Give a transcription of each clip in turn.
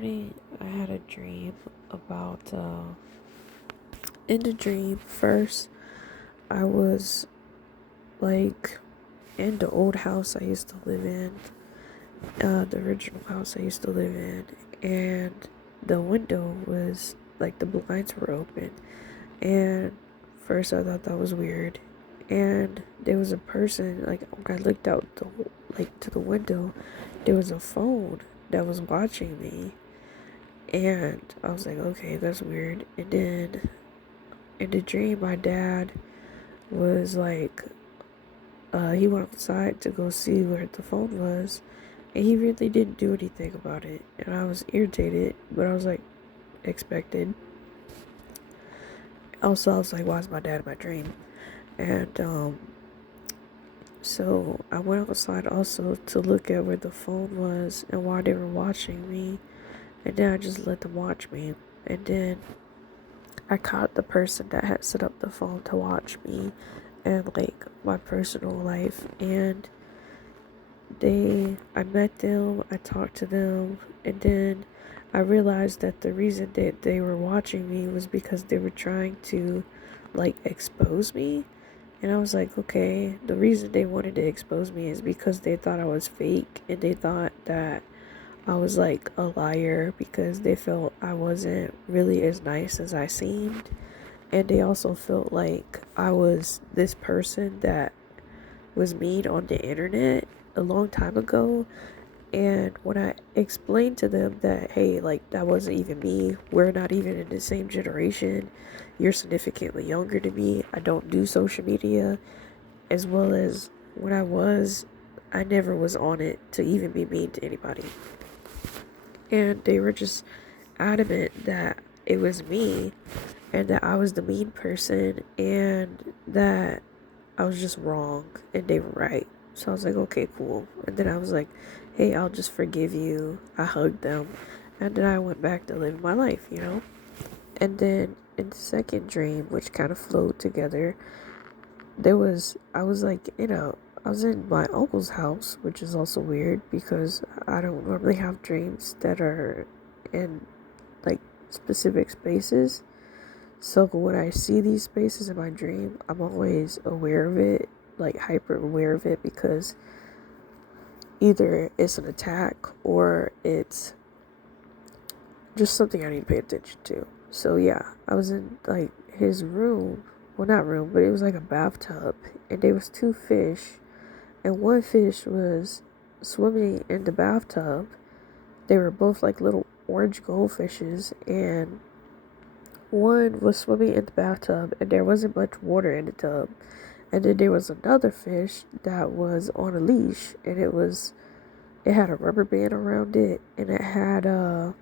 morning I had a dream about in the dream first I was like in the old house I used to live in, the original house I used to live in, and the window was like the blinds were open, and first I thought that was weird, and there was a person like when I looked out to the window, there was a phone that was watching me. And I was like, okay, that's weird. And then in the dream, my dad was like, he went outside to go see where the phone was. And he really didn't do anything about it. And I was irritated, but I was like, expected. Also, I was like, why is my dad in my dream? And, so I went outside also to look at where the phone was and why they were watching me. And then I just let them watch me. And then I caught the person that had set up the phone to watch me and like my personal life, and I met them, I talked to them, and then I realized that the reason that they were watching me was because they were trying to like expose me. And I was like, okay, the reason they wanted to expose me is because they thought I was fake, and they thought that I was like a liar because they felt I wasn't really as nice as I seemed. And they also felt like I was this person that was mean on the internet a long time ago. And when I explained to them that, hey, like that wasn't even me, we're not even in the same generation, you're significantly younger than me, I don't do social media, as well as when I never was on it to even be mean to anybody. And they were just adamant that it was me and that I was the mean person and that I was just wrong and they were right. So I was like, okay, cool. And then I was like, hey, I'll just forgive you. I hugged them. And then I went back to live my life. And then in the second dream, which kind of flowed together, I was like, I was in my uncle's house, which is also weird because I don't normally have dreams that are in like specific spaces. So when I see these spaces in my dream, I'm always aware of it, like hyper aware of it, because either it's an attack or it's just something I need to pay attention to. So yeah, I was in like his room, well not room, but it was like a bathtub, and there was two fish, and one fish was swimming in the bathtub. They were both like little orange goldfishes, and one was swimming in the bathtub, and there wasn't much water in the tub. And then there was another fish that was on a leash, and it had a rubber band around it, and it had a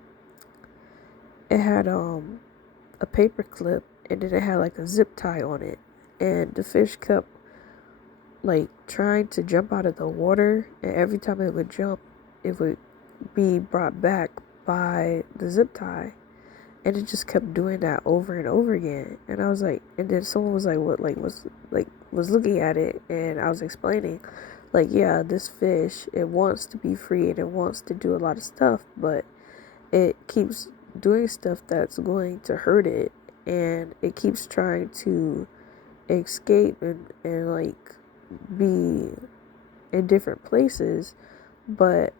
paper clip, and then it had like a zip tie on it. And the fish kept like trying to jump out of the water, and every time it would jump, it would be brought back by the zip tie. And it just kept doing that over and over again. And I was like, and then someone was like, what, was looking at it, and I was explaining, like, yeah, this fish, it wants to be free and it wants to do a lot of stuff, but it keeps doing stuff that's going to hurt it, and it keeps trying to escape and like be in different places, but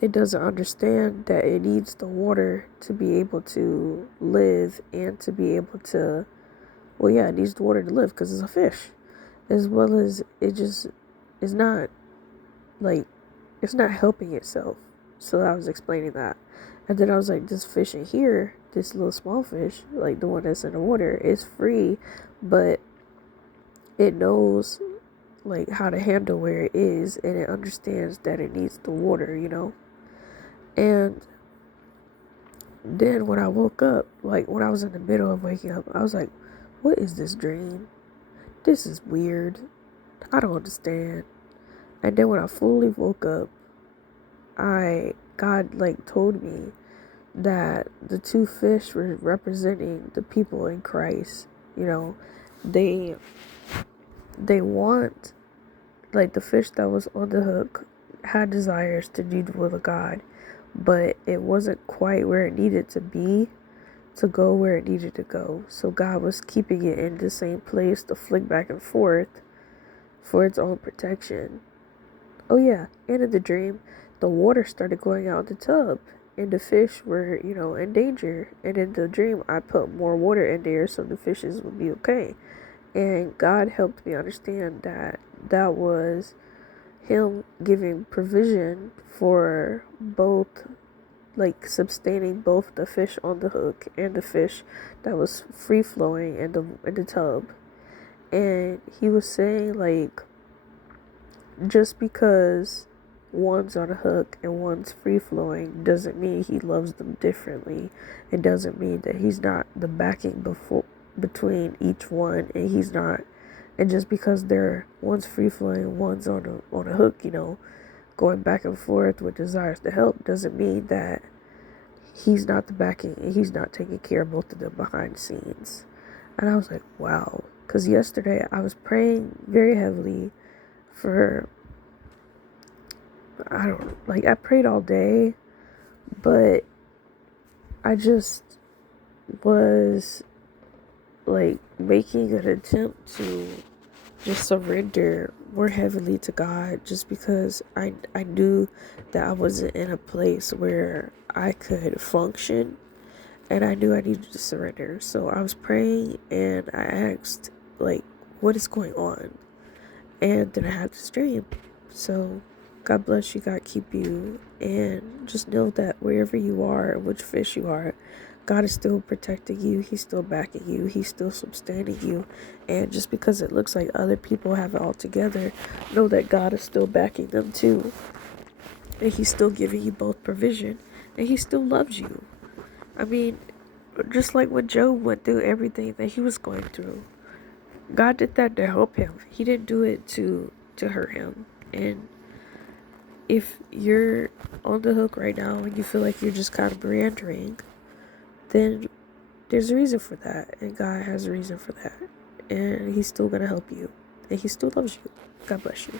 it doesn't understand that it needs the water to be able to live and to be able to, well, yeah, it needs the water to live because it's a fish, as well as it just is not like, it's not helping itself. So I was explaining that. And then I was like, this fish in here, this little small fish, like the one that's in the water, is free, but it knows like how to handle where it is, and it understands that it needs the water. And then when I woke up, like when I was in the middle of waking up, I was like, what is this dream? This is weird. I don't understand. And then when I fully woke up, God like told me that the two fish were representing the people in Christ. You know, they want, like, the fish that was on the hook had desires to do the will of God, but it wasn't quite where it needed to be to go where it needed to go. So God was keeping it in the same place to flick back and forth for its own protection. Oh yeah, and in the dream, the water started going out the tub, and the fish were, in danger. And in the dream, I put more water in there so the fishes would be okay. And God helped me understand that that was Him giving provision for both, like sustaining both the fish on the hook and the fish that was free flowing in the tub. And He was saying, like, just because one's on a hook and one's free flowing doesn't mean He loves them differently. It doesn't mean that He's not the backing between each one, and He's not. And just because they're one's free flowing, one's on a hook, going back and forth with desires to help, doesn't mean that He's not the backing and He's not taking care of both of them behind the scenes. And I was like, wow. Because yesterday I was praying very heavily for, I don't, like, I prayed all day, but I just was like making an attempt to just surrender more heavily to God, just because I knew that I wasn't in a place where I could function, and I knew I needed to surrender. So I was praying and I asked, like, what is going on? And then I had this dream. So God bless you, God keep you, and just know that wherever you are, which fish you are, God is still protecting you. He's still backing you. He's still sustaining you. And just because it looks like other people have it all together, know that God is still backing them too. And He's still giving you both provision. And He still loves you. I mean, just like when Job went through everything that he was going through, God did that to help him. He didn't do it to hurt him. And if you're on the hook right now and you feel like you're just kind of meandering, then there's a reason for that, and God has a reason for that, and He's still gonna help you, and He still loves you. God bless you.